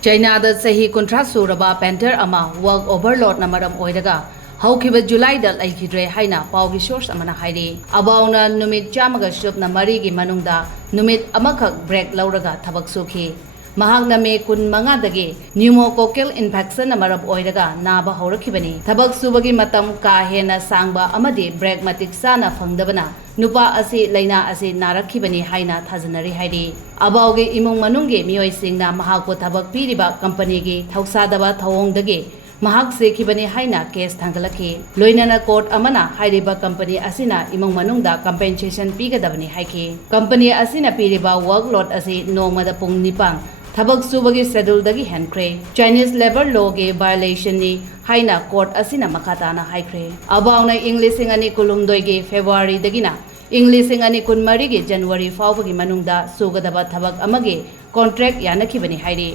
China da sahi kontra suraba painter ama work overload na maram oidaga haukiba July da Leikhidre haina paugi source amana hairi abauna numit chamaga sup na mari gi manungda numit amakak break lauraga thabak sukhi mahakna me kun mangadagi pneumococcal infection na marab oidaga naba haurakibani thabak subagi matam ka hena sangba amadi break matik sana phangdabana nupa asi laina asi narakibani haina thajanari hairi abauge imung manungge miyoi singna mahakpo thabak piriba company gi thausadaba thawongdagi mahak sekibani haina case thangalaki loinana court amana hairiba company asina imung manungda compensation pigadabani haiki company asina piriba workload asi nomada pung nipang thabak subagi schedule dagi henkre Chinese labor law ge violation ni haina court asina makatana haikre abauna english ingani kulumdoi ge February dagina English ingani kunmari ge January fawbagi manungda sugadaba thabak amage contract yanakibani hairi